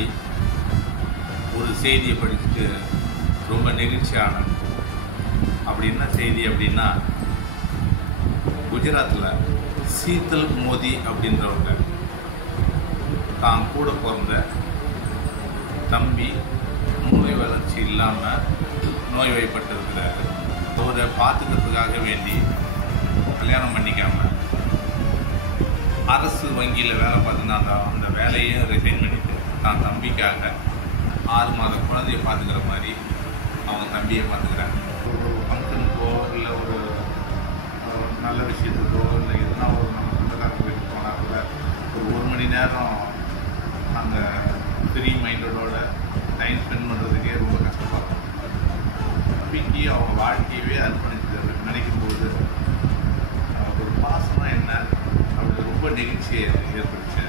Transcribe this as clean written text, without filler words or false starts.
முன்னாடி ஒரு செய்தியை படிச்சுட்டு ரொம்ப நெகிழ்ச்சியான. அப்படி என்ன செய்தி அப்படின்னா, குஜராத்தில் சீத்தல் மோதி அப்படின்றவங்க தான் கூட பிறந்த தம்பி மூளை வளர்ச்சி இல்லாமல் நோய்வாய்ப்பட்டிருக்கிறாரு. அவரை பார்த்துக்கிறதுக்காக வேண்டி கல்யாணம் பண்ணிக்காம அரசு வங்கியில் வேலை பார்த்துனா அந்த வேலையை ரிசைன் பண்ணிட்டு தான் தம்பிக்காக 6 மாத குழந்தைய பார்த்துக்கிற மாதிரி அவங்க தம்பியை பார்த்துக்கிறாங்க. ஒரு ஃபங்க்ஷனுக்கோ இல்லை ஒரு நல்ல விஷயத்துக்கோ இல்லை எதுனா ஒரு நம்ம சொந்தக்காரங்க வீட்டுக்கு போனால் கூட ஒரு மணி நேரம் அந்த ஃப்ரீ மைண்டோட டைம் ஸ்பெண்ட் பண்ணுறதுக்கே ரொம்ப கஷ்டப்படுறோம். தம்பிக்கு அவங்க வாழ்க்கையவே அர்ப்பணிச்சு நினைக்கும் போது ஒரு பாசமாக என்ன அப்படி ரொம்ப நெகிழ்ச்சியை ஏற்படுச்சு.